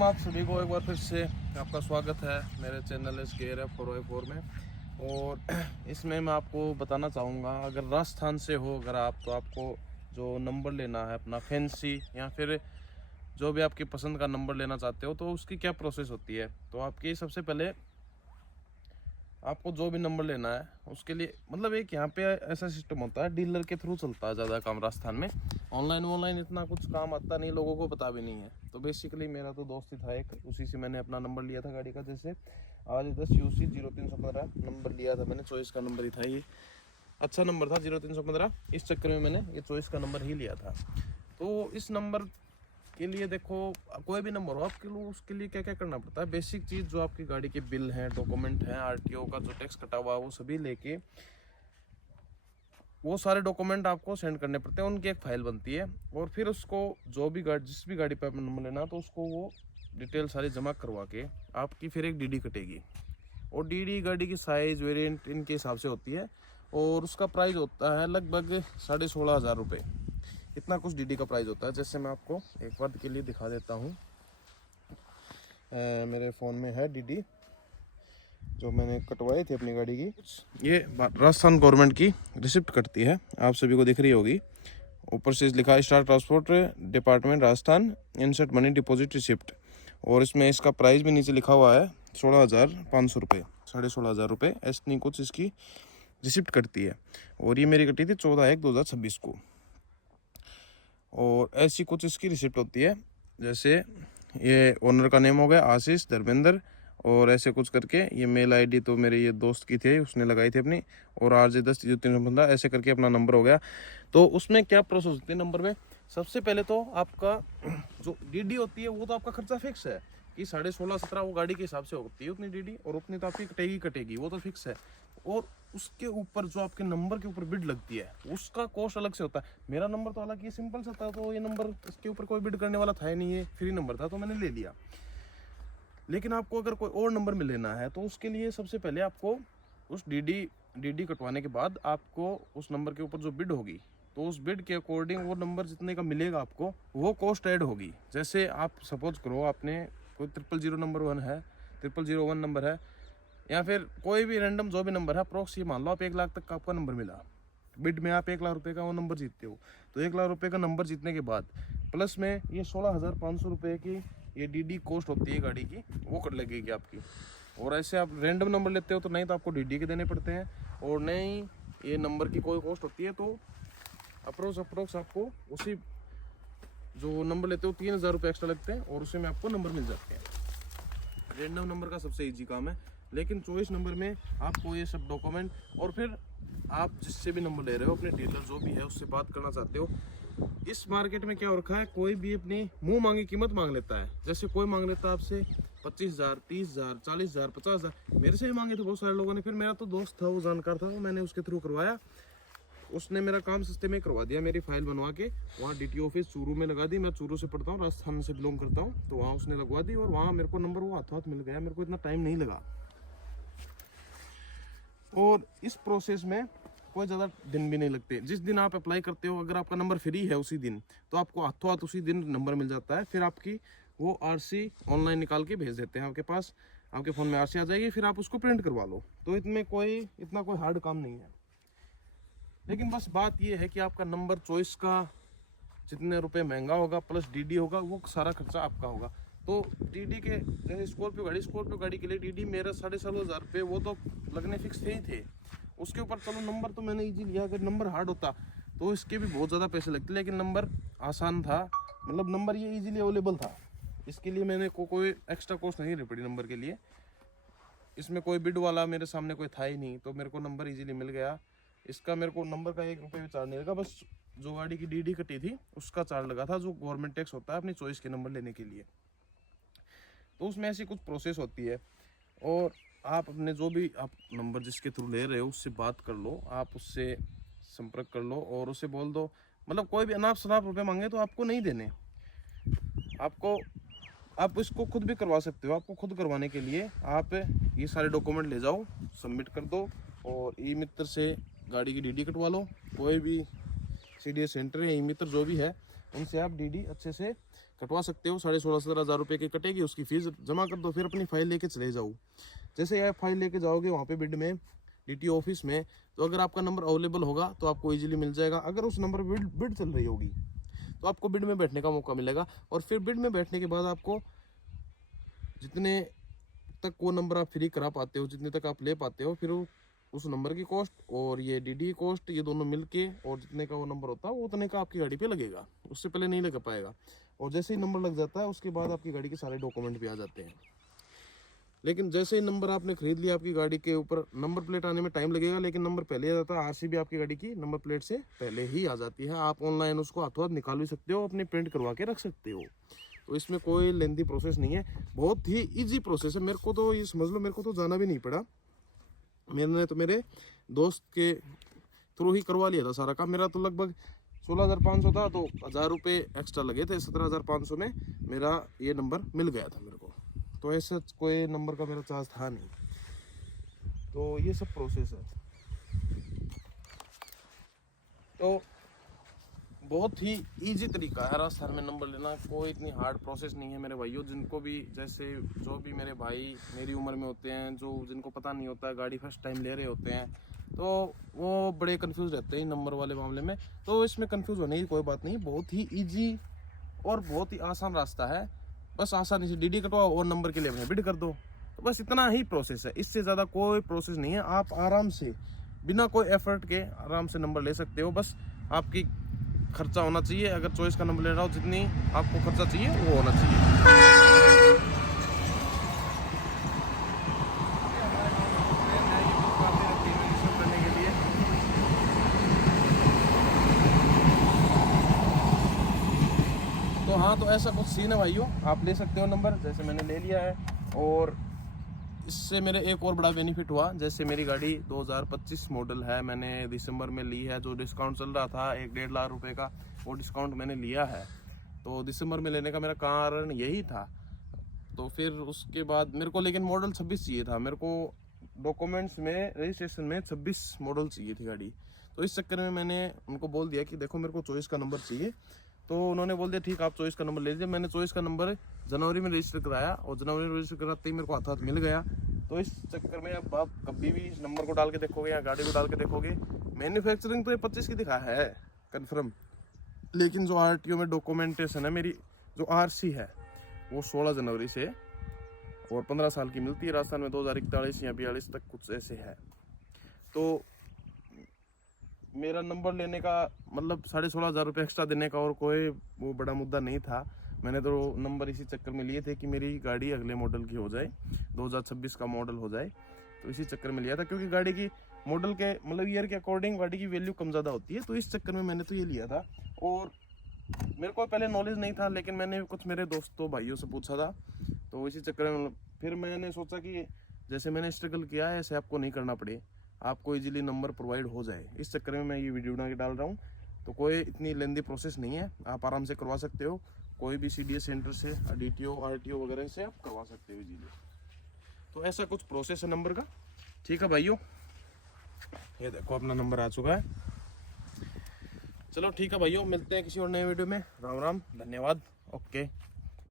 वालेकुम, आप सभी को एक बार फिर से आपका स्वागत है मेरे चैनल एस गेयर 4x4 में। और इसमें मैं आपको बताना चाहूँगा, अगर राजस्थान से हो अगर आप, तो आपको जो नंबर लेना है अपना फैंसी या फिर जो भी आपकी पसंद का नंबर लेना चाहते हो, तो उसकी क्या प्रोसेस होती है। तो आपकी सबसे पहले आपको जो भी नंबर लेना है उसके लिए मतलब एक यहाँ पे ऐसा सिस्टम होता है, डीलर के थ्रू चलता है ज़्यादा काम राजस्थान में। ऑनलाइन इतना कुछ काम आता नहीं, लोगों को पता भी नहीं है। तो बेसिकली मेरा तो दोस्त ही था एक, उसी से मैंने अपना नंबर लिया था गाड़ी का। जैसे आज 10UC 0315 नंबर लिया था मैंने, चॉइस का नंबर ही था ये, अच्छा नंबर था 0315। इस चक्कर में मैंने ये चॉइस का नंबर ही लिया था। तो इस नंबर के लिए देखो, कोई भी नंबर हो आपके लिए, उसके लिए क्या क्या करना पड़ता है। बेसिक चीज़ जो आपकी गाड़ी के बिल हैं, डॉक्यूमेंट हैं, आरटीओ का जो टैक्स कटा हुआ है वो सभी लेके वो सारे डॉक्यूमेंट आपको सेंड करने पड़ते हैं, उनकी एक फाइल बनती है। और फिर उसको जो भी गाड़ी, जिस भी गाड़ी पे आपने नंबर लेना, तो उसको वो डिटेल सारी जमा करवा के आपकी फिर एक डीडी कटेगी। और डीडी गाड़ी की साइज़ वेरिएंट इनके हिसाब से होती है, और उसका प्राइस होता है लगभग 16,500 रुपये। इतना कुछ डीडी का प्राइस होता है। जैसे मैं आपको एक बार के लिए दिखा देता हूँ, मेरे फ़ोन में है डीडी जो मैंने कटवाई थी अपनी गाड़ी की। ये राजस्थान गवर्नमेंट की रिसिप्ट कटती है, आप सभी को दिख रही होगी। ऊपर से लिखा है star transport department Rajasthan, insert money deposit receipt. और इसमें इसका प्राइस भी नीचे लिखा हुआ है 16,500 रुपये, 16,500 रुपये ऐसी कुछ इसकी रिसिप्ट कटती है। और ये मेरी कटी थी 14/1/2026 को। और ऐसी कुछ इसकी रिसिप्ट होती है। जैसे ये ओनर का नेम हो गया आशीष धर्मेंद्र, और ऐसे कुछ करके ये मेल आईडी तो मेरे ये दोस्त की थे, उसने लगाई थी अपनी, और RJ10 ऐसे करके अपना नंबर हो गया। तो उसमें क्या प्रोसेस होती है नंबर में, सबसे पहले तो आपका जो डीडी होती है वो तो आपका खर्चा फिक्स है कि 16.5-17 वो गाड़ी के हिसाब से होती है उतनी डीडी, और उतनी तो आपकी कटेगी, वो तो फिक्स है। और उसके ऊपर जो आपके नंबर के ऊपर बिड लगती है उसका कॉस्ट अलग से होता है। मेरा नंबर तो हालांकि सिंपल सा था, तो ये नंबर इसके ऊपर कोई बिड करने वाला था ही नहीं, ये फ्री नंबर था तो मैंने ले लिया। लेकिन आपको अगर कोई और नंबर में लेना है तो उसके लिए सबसे पहले आपको उस डीडी कटवाने के बाद आपको उस नंबर के ऊपर जो बिड होगी, तो उस बिड के अकॉर्डिंग वो नंबर जितने का मिलेगा आपको वो कॉस्ट ऐड होगी। जैसे आप सपोज करो आपने कोई 000 नंबर 1 है, 0001 नंबर है, या फिर कोई भी रैंडम जो भी नंबर है, अप्रोक्स ये मान लो आप 1 लाख तक का आपका नंबर मिला बिड में, आप 1 लाख रुपए का वो नंबर जीतते हो। तो 1 लाख रुपए का नंबर जीतने के बाद प्लस में ये 16,500 रुपये की ये डीडी कॉस्ट होती है गाड़ी की, वो कर लगेगी आपकी। और ऐसे आप रैंडम नंबर लेते हो तो नहीं तो आपको डीडी के देने पड़ते हैं, और नहीं ये नंबर की कोई कॉस्ट होती है। तो अप्रोक्स आपको उसी जो नंबर लेते हो 3,000 रुपये एक्स्ट्रा लगते हैं, और उसी में आपको नंबर मिल जाते हैं। रैंडम नंबर का सबसे ईजी काम है, लेकिन चॉइस नंबर में आपको ये सब डॉक्यूमेंट, और फिर आप जिससे भी नंबर ले रहे हो अपने डीलर जो भी है उससे बात करना चाहते हो। इस मार्केट में क्या हो रखा है, कोई भी अपनी मुंह मांगी कीमत मांग लेता है। जैसे कोई मांग लेता है आपसे 25,000, 30,000, 40,000, 50,000। मेरे से भी मांगे थे बहुत सारे लोगों ने। फिर मेरा तो दोस्त था, वो जानकार था, वो मैंने उसके थ्रू करवाया, उसने मेरा काम सस्ते में करवा दिया। मेरी फाइल बनवा के वहाँ DTO ऑफिस चूरू में लगा दी। मैं चूरू से पढ़ता हूँ, राजस्थान से बिलोंग करता हूँ, तो वहाँ उसने लगवा दी, और वहाँ मेरे को नंबर वो हाथों हाथ मिल गया। मेरे को इतना टाइम नहीं लगा, और इस प्रोसेस में कोई ज़्यादा दिन भी नहीं लगते। जिस दिन आप अप्लाई करते हो, अगर आपका नंबर फ्री है उसी दिन, तो आपको हाथों हाथ उसी दिन नंबर मिल जाता है। फिर आपकी वो RC ऑनलाइन निकाल के भेज देते हैं आपके पास, आपके फ़ोन में RC आ जाएगी, फिर आप उसको प्रिंट करवा लो। तो इतने इतना कोई हार्ड काम नहीं है। लेकिन बस बात ये है कि आपका नंबर चॉइस का जितने रुपए महंगा होगा प्लस डीडी होगा, वो सारा खर्चा आपका होगा। तो डीडी के जैसे स्कॉर्पियो गाड़ी के लिए डीडी मेरा 16,500 रुपये वो तो लगने फिक्स थे। उसके ऊपर चलो नंबर तो मैंने इजी लिया, अगर नंबर हार्ड होता तो इसके भी बहुत ज़्यादा पैसे लगते, लेकिन नंबर आसान था, मतलब नंबर ये इजीली अवेलेबल था। इसके लिए मैंने कोई एक्स्ट्रा कॉस्ट नहीं पड़ी नंबर के लिए। इसमें कोई बिड वाला मेरे सामने कोई था ही नहीं, तो मेरे को नंबर इजीली मिल गया। इसका मेरे को नंबर का 1 रुपये भी चार्ज नहीं लगा, बस जो गाड़ी की डीडी कटी थी उसका चार्ज लगा था, जो गवर्नमेंट टैक्स होता है अपनी चॉइस के नंबर लेने के लिए। तो उसमें ऐसी कुछ प्रोसेस होती है। और आप अपने जो भी आप नंबर जिसके थ्रू ले रहे हो उससे बात कर लो, आप उससे संपर्क कर लो, और उसे बोल दो, मतलब कोई भी अनाप शनाप रुपये मांगे तो आपको नहीं देने। आप इसको खुद भी करवा सकते हो। आपको खुद करवाने के लिए आप ये सारे डॉक्यूमेंट ले जाओ, सबमिट कर दो, और ई मित्र से गाड़ी की डीडी कटवा लो। कोई भी CDS सेंटर या ई मित्र जो भी है उनसे आप डीडी अच्छे से कटवा सकते हो। 16,500-17,000 रुपये की कटेगी, उसकी फीस जमा कर दो, फिर अपनी फाइल लेके चले जाओ। जैसे आप फाइल लेके जाओगे वहाँ पे बिड में DTO ऑफिस में, तो अगर आपका नंबर अवेलेबल होगा तो आपको इजीली मिल जाएगा। अगर उस नंबर पर बिड चल रही होगी तो आपको बिड में बैठने का मौका मिलेगा। और फिर बिड में बैठने के बाद आपको जितने तक वो नंबर आप फ्री करा पाते हो, जितने तक आप ले पाते हो, फिर उस नंबर की कॉस्ट और ये DD कॉस्ट, ये दोनों मिलके और जितने का वो नंबर होता है वो उतने का आपकी गाड़ी पे लगेगा, उससे पहले नहीं लग पाएगा। और जैसे ही नंबर लग जाता है उसके बाद आपकी गाड़ी के सारे डॉक्यूमेंट भी आ जाते हैं। लेकिन जैसे ही नंबर आपने खरीद लिया, आपकी गाड़ी के ऊपर नंबर प्लेट आने में टाइम लगेगा, लेकिन नंबर पहले आ जाता है। RC भी आपकी गाड़ी की नंबर प्लेट से पहले ही आ जाती है। आप ऑनलाइन उसको हाथों हाथ निकाल भी सकते हो, अपने प्रिंट करवा के रख सकते हो। तो इसमें कोई लेंथी प्रोसेस नहीं है, बहुत ही इजी प्रोसेस है। मेरे को तो ये समझ लो, मेरे को तो जाना भी नहीं पड़ा। मैंने तो मेरे दोस्त के थ्रू ही करवा लिया था सारा काम। मेरा तो लगभग 16,500 था, तो 1,000 रुपये एक्स्ट्रा लगे थे। 17,500 में मेरा ये नंबर मिल गया था मेरे को। तो ऐसा कोई नंबर का मेरा चार्ज था नहीं। तो ये सब प्रोसेस है। तो बहुत ही इजी तरीका है राजस्थान में नंबर लेना, कोई इतनी हार्ड प्रोसेस नहीं है मेरे भाइयों। जिनको भी जैसे जो भी मेरे भाई मेरी उम्र में होते हैं, जो जिनको पता नहीं होता, गाड़ी फर्स्ट टाइम ले रहे होते हैं, तो वो बड़े कंफ्यूज रहते हैं नंबर वाले मामले में। तो इसमें कंफ्यूज होने की कोई बात नहीं, बहुत ही इजी और बहुत ही आसान रास्ता है। बस आसानी से DD कटवाओ और नंबर के लिए अपने बिड कर दो, तो बस इतना ही प्रोसेस है। इससे ज़्यादा कोई प्रोसेस नहीं है। आप आराम से बिना कोई एफर्ट के आराम से नंबर ले सकते हो। बस आपकी खर्चा होना चाहिए, अगर चॉइस का नंबर ले रहा हो जितनी आपको खर्चा चाहिए वो होना चाहिए। तो हाँ, तो ऐसा कुछ सीन है भाइयों, आप ले सकते हो नंबर, जैसे मैंने ले लिया है। और इससे मेरे एक और बड़ा बेनिफिट हुआ, जैसे मेरी गाड़ी 2025 मॉडल है, मैंने दिसंबर में ली है। जो डिस्काउंट चल रहा था 1-1.5 लाख रुपए का, वो डिस्काउंट मैंने लिया है। तो दिसंबर में लेने का मेरा कारण यही था। तो फिर उसके बाद मेरे को लेकिन मॉडल 26 चाहिए था। मेरे को डॉक्यूमेंट्स में रजिस्ट्रेशन में 26 मॉडल चाहिए थी गाड़ी। तो इस चक्कर में मैंने उनको बोल दिया कि देखो मेरे को चॉइस का नंबर चाहिए। तो उन्होंने बोल दिया ठीक, आप चॉइस का नंबर ले लीजिए। मैंने चॉइस का नंबर जनवरी में रजिस्टर कराया और जनवरी में रजिस्टर कराते ही मेरे को हाथ मिल गया। तो इस चक्कर में अब आप कभी भी इस नंबर को डाल के देखोगे या गाड़ी को डाल के देखोगे, मैन्युफैक्चरिंग तो ये 25 की दिखा है कन्फर्म, लेकिन जो RTO में डॉक्यूमेंटेशन है मेरी, जो RC है, वो 16 जनवरी से और 15 साल की मिलती है राजस्थान में, 2041 या 42 तक कुछ ऐसे है। तो मेरा नंबर लेने का मतलब 16,500 रुपये एक्स्ट्रा देने का और कोई वो बड़ा मुद्दा नहीं था। मैंने तो नंबर इसी चक्कर में लिए थे कि मेरी गाड़ी अगले मॉडल की हो जाए, 2026 का मॉडल हो जाए। तो इसी चक्कर में लिया था, क्योंकि गाड़ी की मॉडल के मतलब ईयर के अकॉर्डिंग गाड़ी की वैल्यू कम ज़्यादा होती है। तो इस चक्कर में मैंने तो ये लिया था। और मेरे को पहले नॉलेज नहीं था, लेकिन मैंने कुछ मेरे दोस्तों भाइयों से पूछा था। तो इसी चक्कर में फिर मैंने सोचा कि जैसे मैंने स्ट्रगल किया है ऐसे आपको नहीं करना पड़े, आपको इजीली नंबर प्रोवाइड हो जाए। इस चक्कर में मैं ये वीडियो बना के डाल रहा हूँ। तो कोई इतनी लेंदी प्रोसेस नहीं है, आप आराम से करवा सकते हो। कोई भी CDS सेंटर से, DTO RTO वगैरह से आप करवा सकते हो इजीली। तो ऐसा कुछ प्रोसेस है नंबर का। ठीक है भाइयों, ये देखो अपना नंबर आ चुका है। चलो ठीक है भाइयों, मिलते हैं किसी और नए वीडियो में। राम राम, धन्यवाद, ओके।